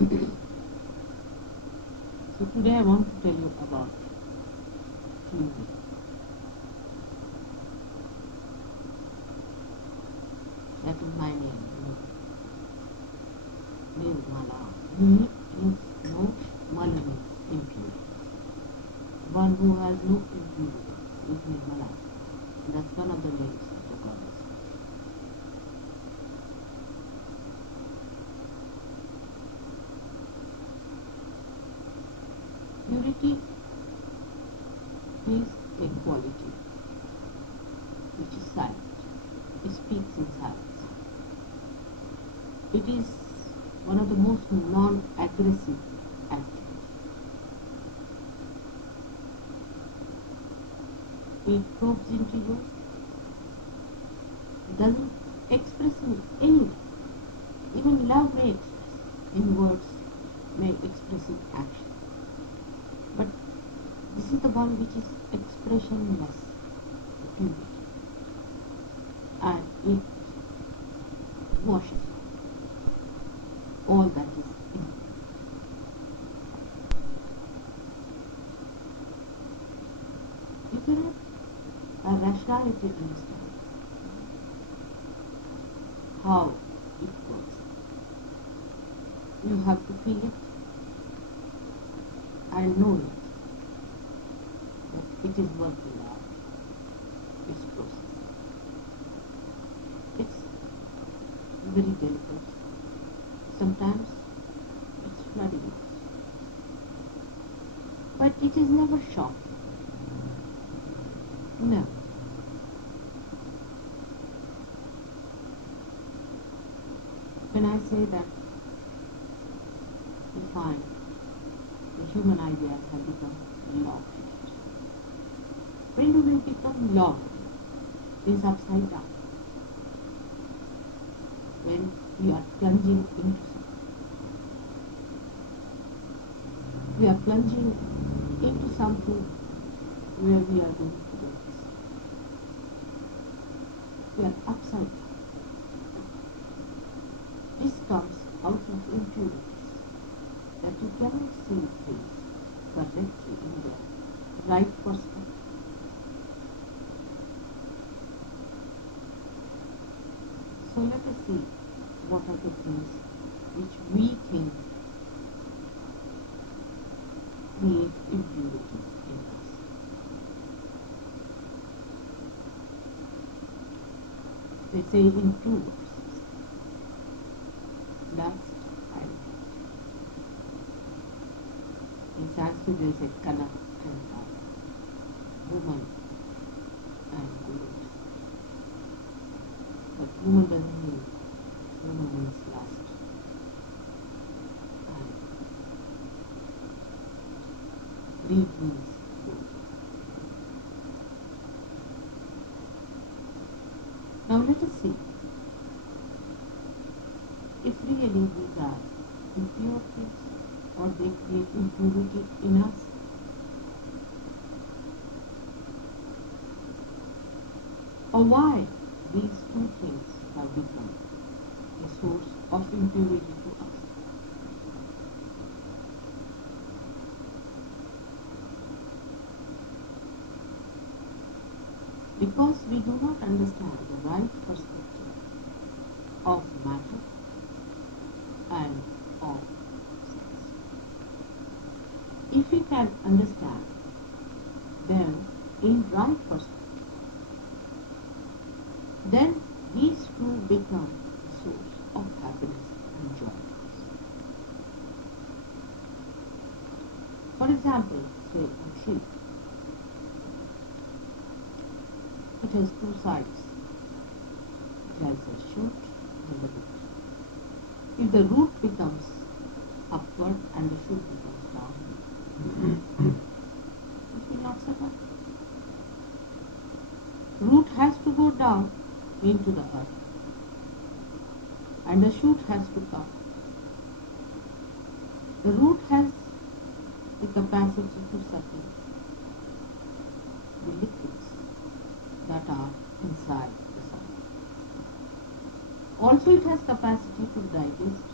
So today I want to tell you about humility. That is my name, Nirmala. Nir means no, Mala means impurity. One who has no impurity is Nirmala. That's one of the names of the goddess. Purity is a quality which is silent. It speaks in silence. It is one of the most non-aggressive attitudes. It probes into you. It doesn't express in any. Even love may express in words, may express in action. But this is the one which is expressionless, purity. And it washes all that is in it. You cannot a rationality understand how it works. You have to feel it and know it, that it is working out its process. It's very delicate. Sometimes it's flooding us. But it is never shocking. No. When I say that we find the human ideas have become lawful. When do we become lawful? It's upside down. When we are plunging into something. We are plunging into something where we are going to do this. We are upside down. This comes out of impurities, that you cannot see things correctly in their right perspective. So let us see what are the things which we think create impurity in us. They say in two verses, lust and hate. In Sanskrit they say kana and dharma, woman and guru. But woman doesn't mean, woman means lust. And greed means good. Now let us see if really these are impure things or they create impurity in us. Or why these two things have become a source of impurity to us. Because we do not understand the right perspective of matter and of sex. If we can understand them in right perspective, then these two become a source of happiness and joy. For example, say a sheep. It has two sides. It has a shoot and a root. If the root becomes upward and the shoot becomes downward, it will not survive. Root has to go down into the earth and the shoot has to come. The root has the capacity to suck in the liquids that are inside the soil. Also it has capacity to digest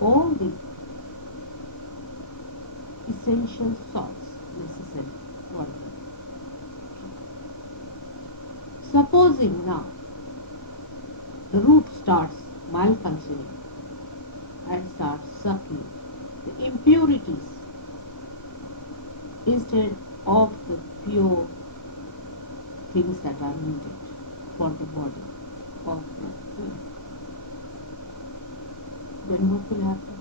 all the essential salts necessary for the. Supposing now the root starts malfunctioning and starts sucking the impurities instead of the pure things that are needed for the body of the tree. Then what will happen?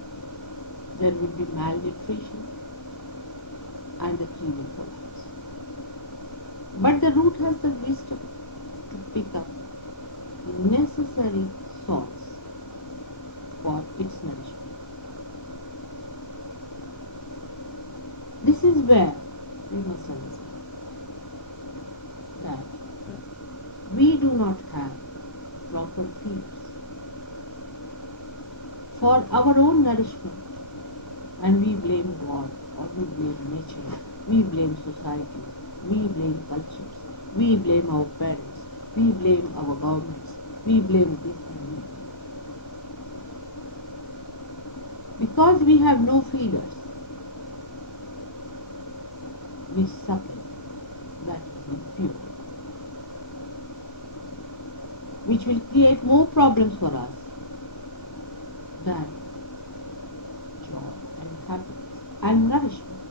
There will be malnutrition and the tree will collapse. But the root has the wisdom to pick up the necessary salts for its nourishment. This is where we must understand that we do not have proper fields for our own nourishment, and we blame God, or we blame nature, we blame society, we blame cultures, we blame our parents, we blame our governments, we blame this and that. Because we have no feeders, we suck it, that is impure, which will create more problems for us than joy and happiness and nourishment.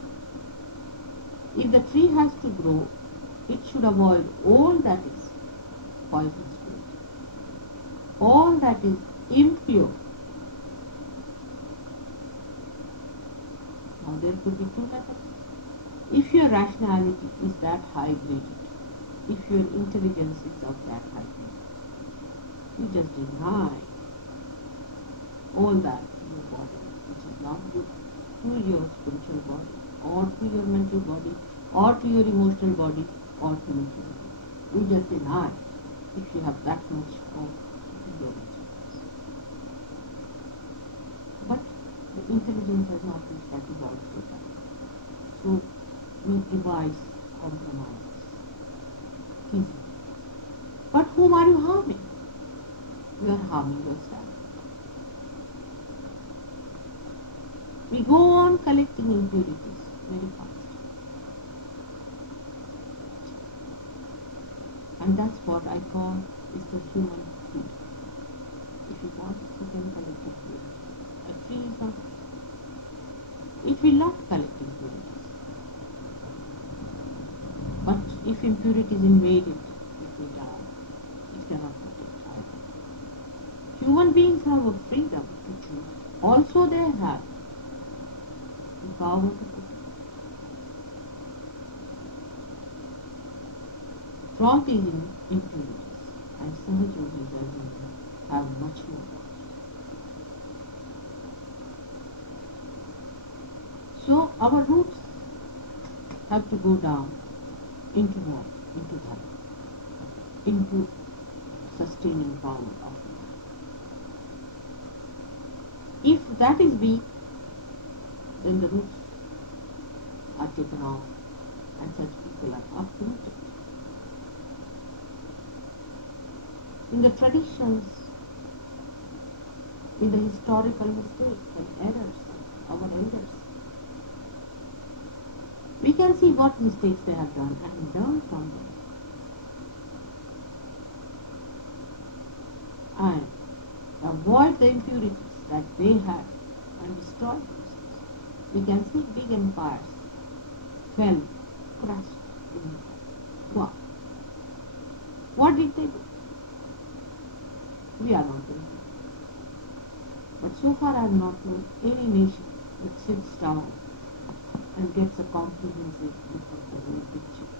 If the tree has to grow, it should avoid all that is poisonous food, all that is impure. Now there could be two levels. If your rationality is that high graded, if your intelligence is of that high grade, you just deny all that to your body, which is not good, to your spiritual body, or to your mental body, or to your emotional body, or to your physical body. You just deny if you have that much of your intelligence. But the intelligence has not reached that evolved state. So we devise compromises easily. But whom are you harming? You are harming yourself. We go on collecting impurities very fast. And that's what I call is the human food. If you want, you can collect the food. A tree is not. It will not collect impurities. But if impurities invade it, it will die. It cannot protect either. Human beings have a freedom to choose. Also they have the power to protect. From these impurities, and SahajaYoga have much more. So our roots have to go down into what? Into dharma, into sustaining power of life. If that is weak, then the roots are taken off and such people are uprooted. In the traditions, in the historical mistakes and errors of our elders, we can see what mistakes they have done and learn from them. And avoid the impurities that they had and destroy themselves. We can see big empires fell, crushed in war. What did they do? We are not doing it. But so far I have not known any nation that sits down and gets a comprehensive look at the whole picture.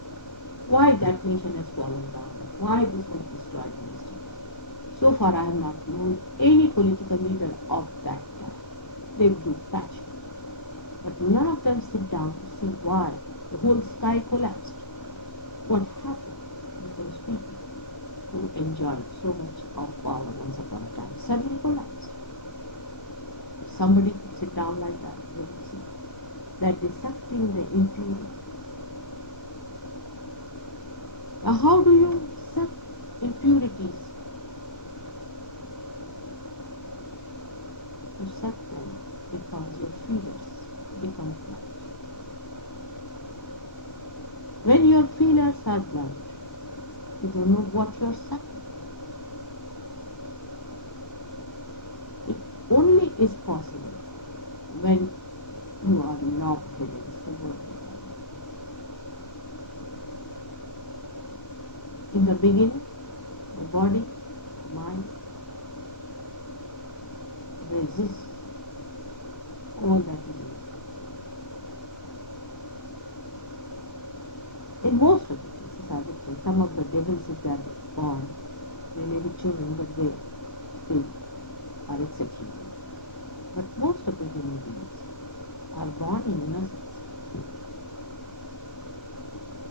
Why that nation has fallen down, why this was destroyed in this time. So far I have not known any political leader of that time. They do patch. But none of them sit down to see why the whole sky collapsed. What happened with those people who enjoyed so much of power once upon a time suddenly collapsed. If somebody could sit down like that, they would see that they sucked in the impurity. Now how do you suck impurities suffering because your feelers become blunt. When your feelers are blunt, you don't know what you are suffering. It only is possible when you are locked against the world. In the beginning, the body, mind resists all that is in. In most of the cases, I would say, some of the devils, if they are born, they may be children, but they are exceptional. But most of the human beings are born in innocence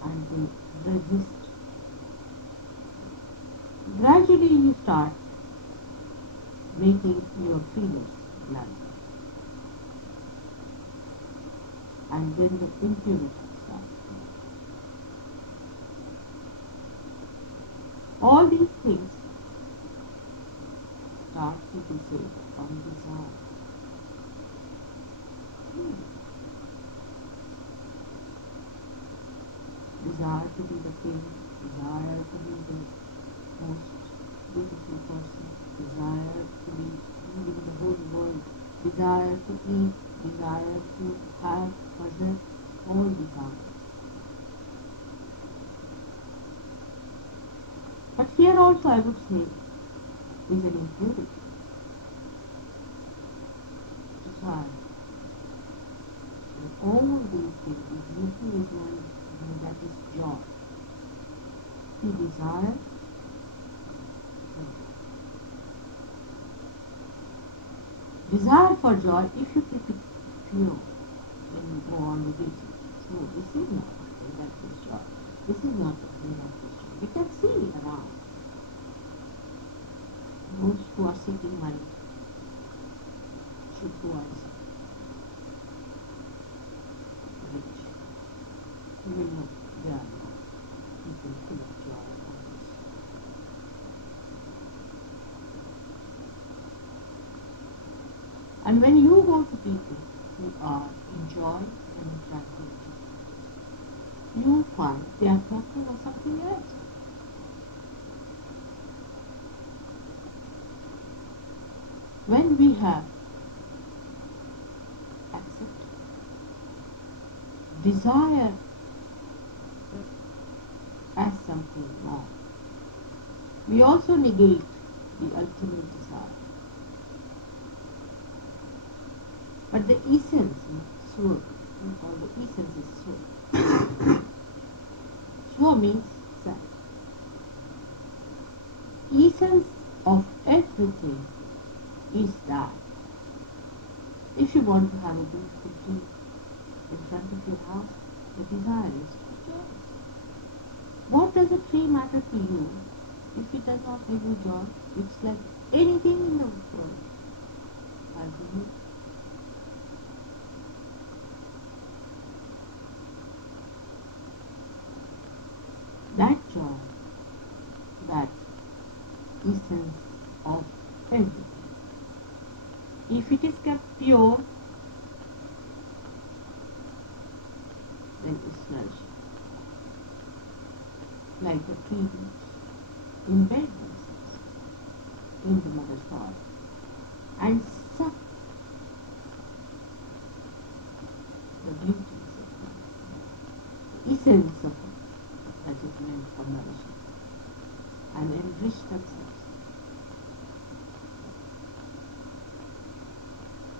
and they resist. Gradually you start making your feelings blunt, and then the impurity starts. All these things start, you can say, from desire. Desire to be the king, desire to be the most beautiful person, desire to be ruling the whole world, desire to eat, desire to have, possess, all desire. But here also I would say is an impurity. Desire. And all these things, the beauty is one, and that is joy. You desire desire for joy, if you keep it pure, then you go on with it. So this is not something that is joy. This is not something that is joy. We can see around those who are seeking money should go and seek rich. You will know they are not people full of joy and happiness. And when you go to people who are in joy and in tranquility, you find they are talking of something else. When we have accepted desire as something wrong, we also negate the ultimate desire. But the essence is Swa, or the essence is Swa. Swa means self. Essence of everything is that. If you want to have a beautiful tree in front of your house, the desire is joy. What does a tree matter to you if it does not give you joy? It's like anything in the world. I believe. That joy, that essence of everything, if it is kept pure, then it's nourishing. Like a tree roots embed themselves in the mother soil and suck the beauties of life, the essence of it that is meant for nourishment, and enrich themselves.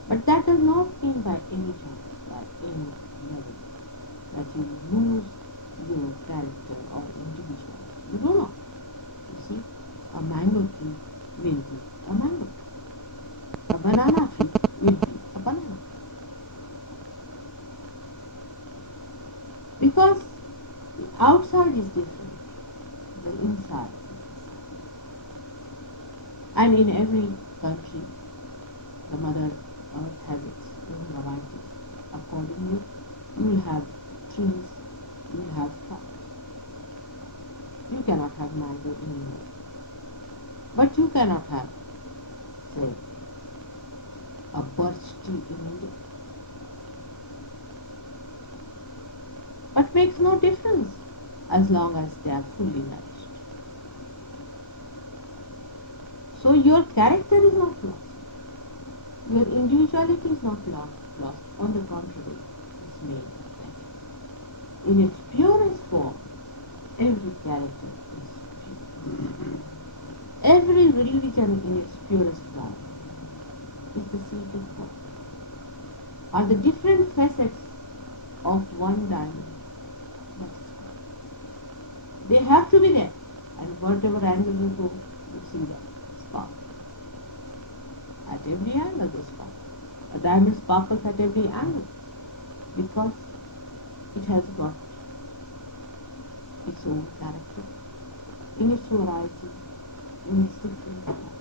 But that does not mean by any chance, by any level, that you lose your character or individuality. You do not. You see, a mango tree will be a mango tree. A banana tree will be a banana tree. Because the outside is different, the inside is the same. And in every country, the mother earth has its own varieties. Accordingly, you will have trees, you will have flowers. You cannot have mango anywhere. But you cannot have, say, a birch tree in India. But makes no difference as long as they are fully nourished. So your character is not lost. Your individuality is not lost. On the contrary, it's made better. In its purest form, every character is pure. Every religion in its purest form is the seed of God. Are the different facets of one diamond. They have to be there, and whatever angle you go, you see that spark. At every angle they spark. A diamond sparkles at every angle because it has got its own character, in its variety, in its different colors.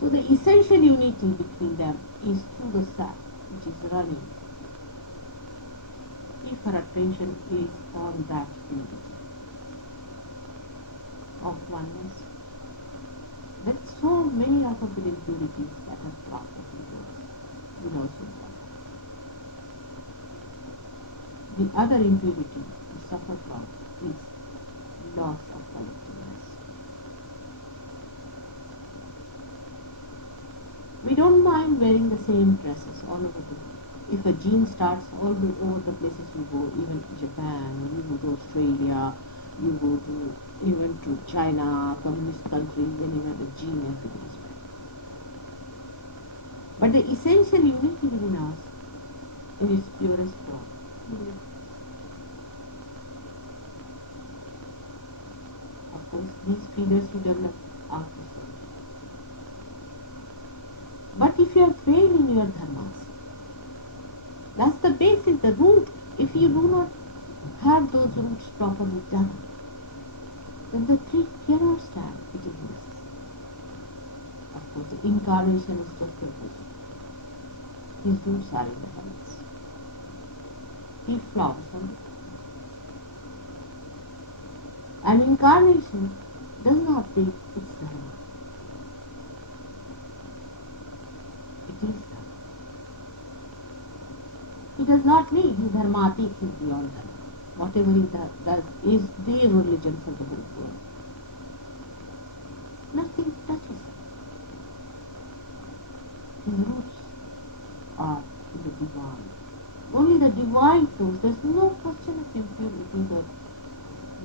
So the essential unity between them is through the sap which is running. If our attention is on that unity of oneness, then so many of the impurities that have brought us into us will also suffer. The other impurity to suffer from is loss of collectiveness. We don't mind wearing the same dresses all over the world. If a jean starts all over the places you go, even Japan, you go to Australia, you go to even to China, communist countries, anywhere the jean everything is wearing. But the essential unity within us in its purest form. Of course, these feelers you develop after so. But if you are failed in your dharmas, that's the basis, the root. If you do not have those roots properly done, then the tree cannot stand. It is useless. Of course, the incarnation is just a vision. His roots are in the heavens. He flowers on the and incarnation does not take its dharma. It is dharma. He does not need his dharmatik, his beyond dharma. Whatever he does is the religion for the whole world. Nothing touches him. His roots are in the divine. Only the divine flows. There is no question of impurity or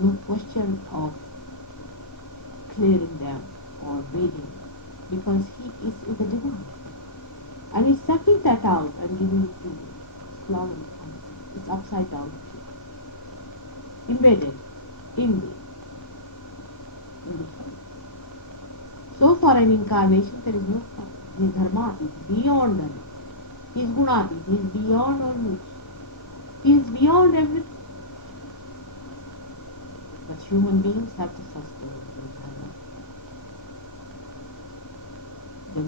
no question of clearing them or bathing because he is in the divine. And he's sucking that out and giving it to you. Flowering on it. It's upside down. Embedded in the divine. So for an incarnation there is no problem. His dharma is beyond dharma. His gunati is beyond all moods. He is beyond everything. But human beings have to sustain his dharma. They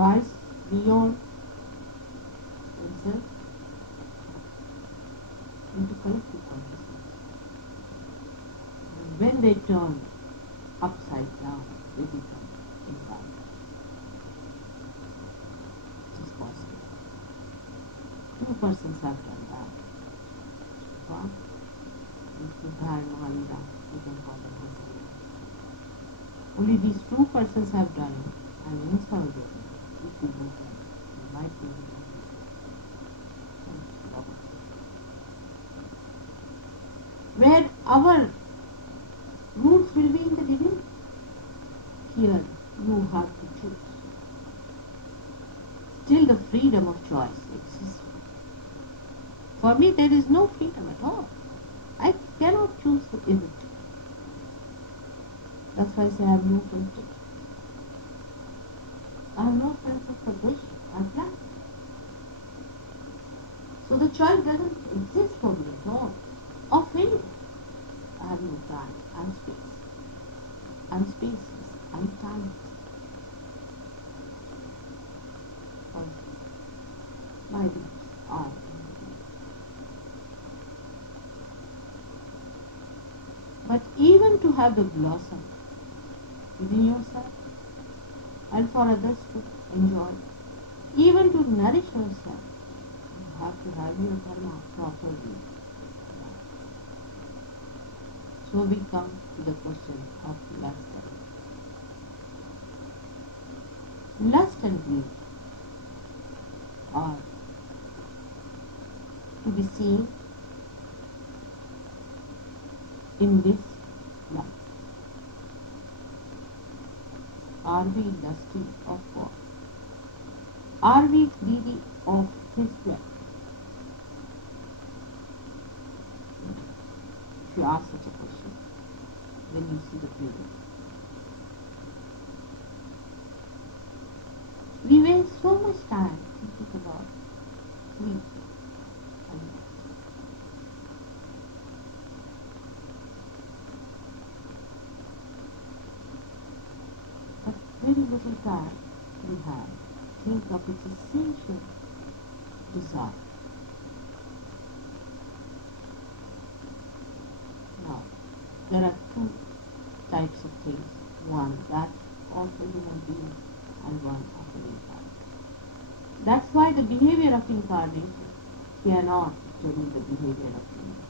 rise beyond themselves into collective consciousness. And when they turn upside down, they become incarnate. It is possible. 2 persons have done that. One is Buddha and Mahalila, you can call them husband. Only these 2 persons have done it, and in SahajaYoga, if you do that, you might be able to where our roots will be in the divinity. Here you have to choose. Still the freedom of choice exists. For me there is no freedom at all. I cannot choose the evil. That's why I say I have no sense. I have no sense of salvation. I have planned. So the choice doesn't exist for me at all. Of anything. I have no time. I am space. I am spaceless. I am timeless. My roots are in the divinity. But even to have the blossom within yourself, and for others to enjoy. Even to nourish yourself, you have to have your dharma properly. So we come to the question of lust and greed. Lust and greed are to be seen in this life. Are we lusty of what? Are we greedy of His wealth? If you ask such a question, then you see the feelings. We waste so much time thinking about greed and lust. But very little time we have think of its essential desire. Now, there are two types of things. One, that of a human being, and one of an incarnate. That's why the behavior of incarnation cannot determine the behavior of human.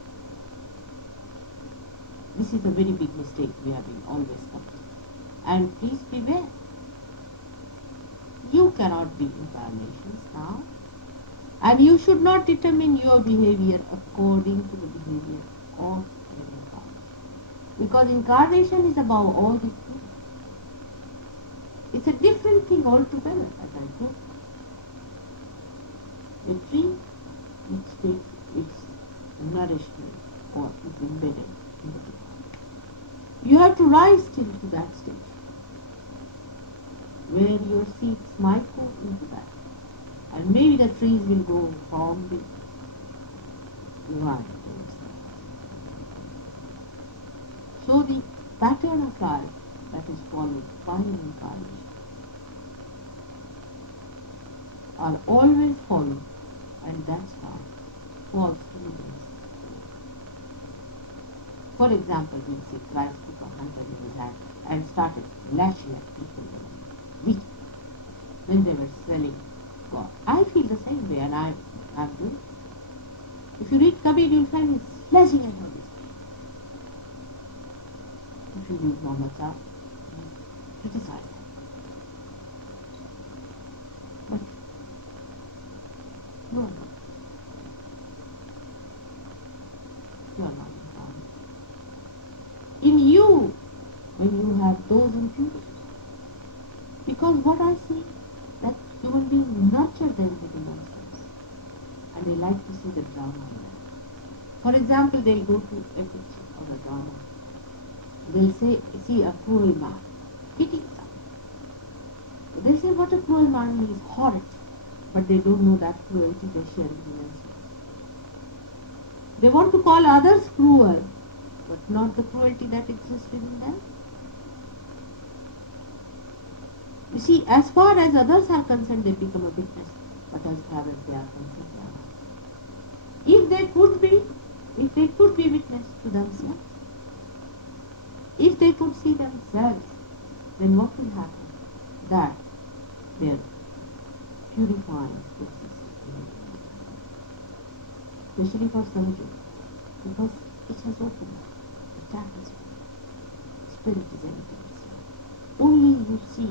This is a very big mistake we have been always committing. And please beware. You cannot be incarnations now, and you should not determine your behavior according to the behavior of an incarnation. Because incarnation is above all these things. It's a different thing altogether, as I told you. A tree which takes its nourishment or is embedded in the ground. You have to rise till to that stage, where your seeds might go into that. And maybe the trees will go from the line. So the pattern of life that is followed by an incarnation are always followed, and that's how false religions. For example, we see Christ took a hunter in his hand and started lashing at people when they were selling God. I feel the same way, and I'm doing it. If you read Kabir, you'll find he's slashing at all these people. If you read Muhammad Sahib, he criticizes them. But you are not. You are not incarnate. In you, when you have those impurities, because what I see, that human beings nurture them within themselves, and they like to see the drama in them. For example, they'll go to a picture of a drama. They'll see a cruel man hitting someone. They say, what a cruel man, he is horrid. But they don't know that cruelty they're sharing in themselves. They want to call others cruel, but not the cruelty that exists within them. You see, as far as others are concerned, they become a witness, but as far as they are concerned, they are not. If they could be witness to themselves, if they could see themselves, then what will happen? That their purifying process, especially for SahajaYoga, because it has opened up the atmosphere. Spirit is anything itself. Only you see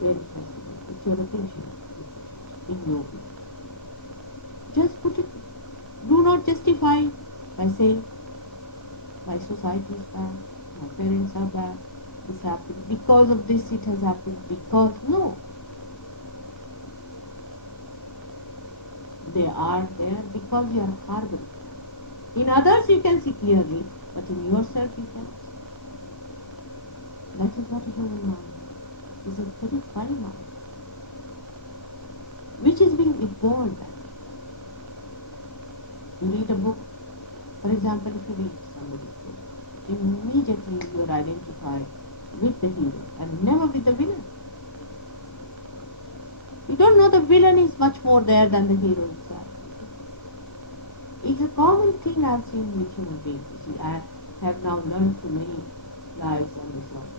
where it has to be. It's your attention in yoga. Just put it. Do not justify by saying, my society is bad, my parents are bad, this happened, because of this it has happened, because, no. They are there because you are harboring. In others you can see clearly, but in yourself you cannot see. That is what a human mind is, a very fine mind, which is being evolved. You read a book, for example, if you read somebody's book, immediately you are identified with the hero and never with the villain. You don't know the villain is much more there than the hero itself. It's a common thing I've seen with human beings. You see, I have now learned through many lives on this earth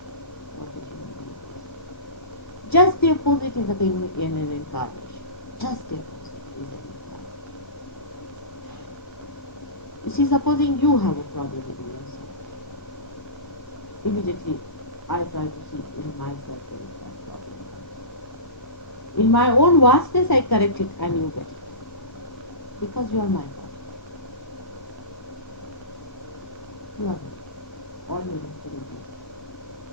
what a human being is. Just the opposite is in an incarnation. Just the opposite is an incarnation. You see, supposing you have a problem with yourself, immediately I try to see in myself where is that problem. In my own vastness I correct it and you get it. Because you are my God. You are me. Always absolutely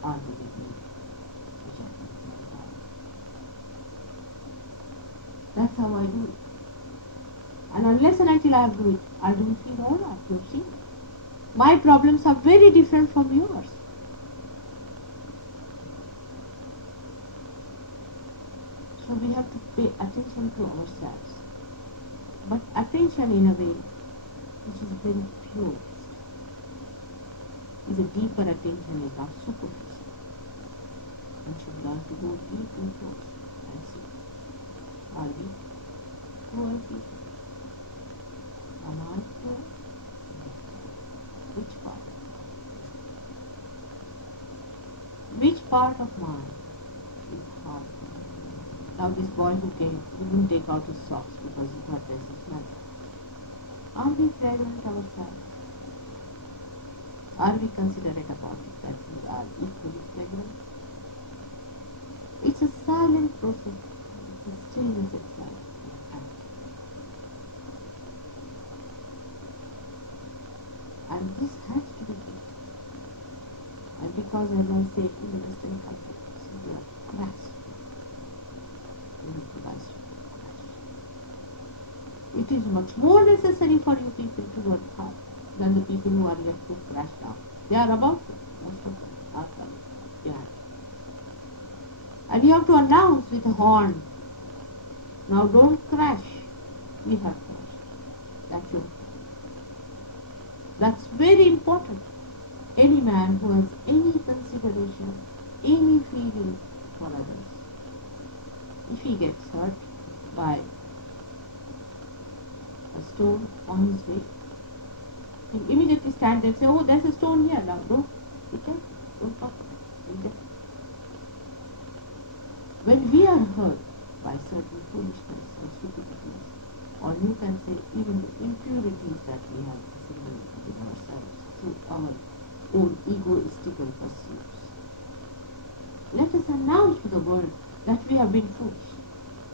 are with me. That's how I do it. And unless and until I do it, I don't feel all that, you see. My problems are very different from yours. So we have to pay attention to ourselves. But attention in a way which is very pure. Is a deeper attention, is not superficial. One should learn to go deep and close and see. Are we poor people? Am I poor? Which part? Which part of mine is hard? Now this boy who came, he didn't take out his socks because he thought there's a smell. Are we fragrant ourselves? Are we considerate about it that we are equally fragrant? It's a silent process. It's a stillness itself. And this has to be done. And because, as I say, in the Western culture, we are crashed. We need to rise to crash. It is much more necessary for you people to work hard than the people who are yet to crash down. They are about to. Most of them are coming behind. And you have to announce with a horn, now don't crash. We have crashed. That's your fault. That's very important. Any man who has any consideration, any feeling for others, if he gets hurt by a stone on his way, he immediately stand there and say, oh, there's a stone here, now don't be careful, don't talk about it. When we are hurt by certain foolishness or stupidities, or you can say even the impurities that we have assimilated in ourselves through our own egoistical pursuits, let us announce to the world that we have been foolish.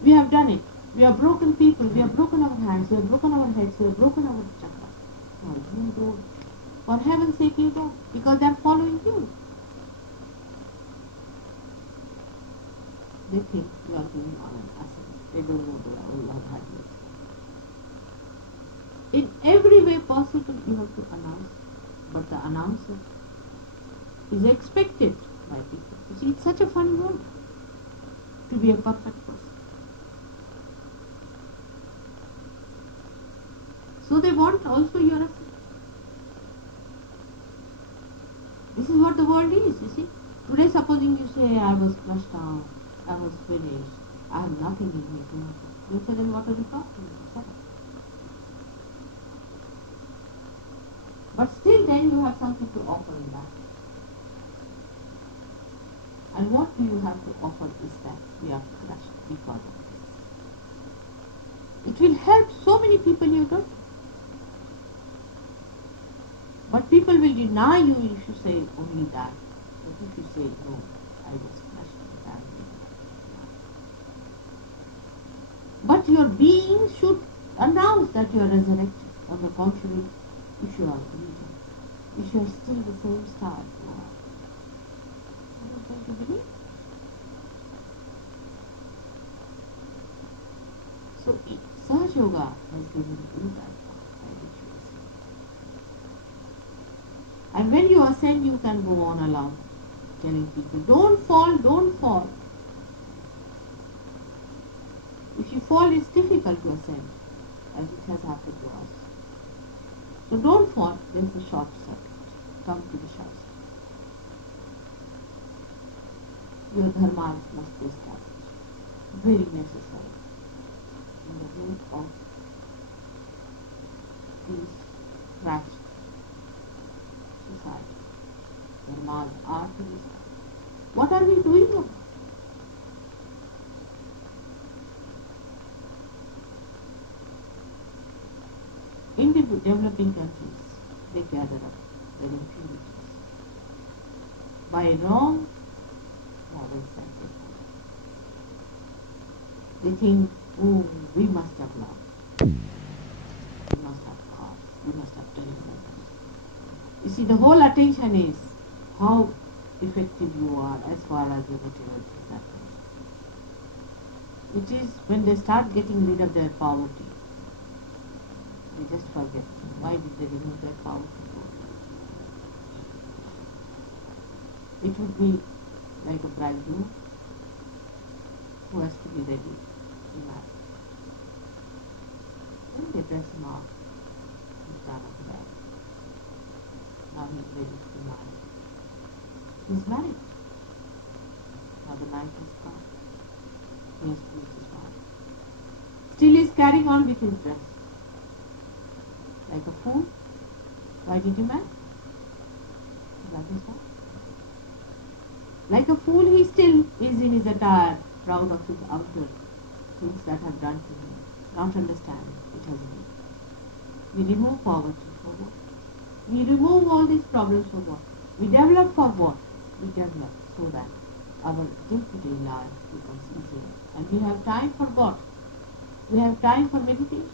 We have done it. We have broken people. We have broken our hands. We have broken our heads. We have broken our chakras. No, you don't. For heaven's sake, you don't. Because they are following you. They think you are giving on an ascent. They don't know the Allah had made. In every way possible, you have to announce. But the announcer is expected by people. You see, it's such a fun world to be a perfect person. So they want also your assent. This is what the world is, you see. Today, supposing you say, I was crushed down, I was finished, I have nothing in me to offer. You say, then what are you talking about? But still then you have something to offer in that. And what do you have to offer is that we are crushed because of this. It will help so many people you don't. But people will deny you if you say only that. But if you say, no, I was crushed and badly. But your being should announce that you are resurrected. On the contrary, if you are breathing, if you are still the same star you are not going to believe. So SahajaYoga has given you that path by which you ascend. And when you ascend, you can go on along, telling people, don't fall, don't fall. If you fall, it's difficult to ascend, as it has happened to us. So don't fall, there's a short circuit. Come to the short circuit. Your dharma must be established. Very necessary in the root of these crashed society. Dharmas are to be established. What are we doing about it? in the developing countries, they gather up their impurities by wrong models and they follow. They think, oh, we must have love, we must have cars, we must have television. You see, the whole attention is how effective you are as far as your material things are concerned. Which is when they start getting rid of their poverty, they just forget why did they remove their poverty. It would be like a bridegroom who has to be ready to marry. Then they dress him up, he's done up well. Now he's ready to be married. He's married. Now the night has come. He has to meet his wife. Still he's carrying on with his dress. Like a fool. Why did you marry? To love his wife. Like a fool he still is in his attire, proud of his outer things that have done to him, not understanding it has been. We remove poverty for what? We remove all these problems for what? We develop for what? We develop so that our day-to-day life becomes easier. And we have time for what? We have time for meditation.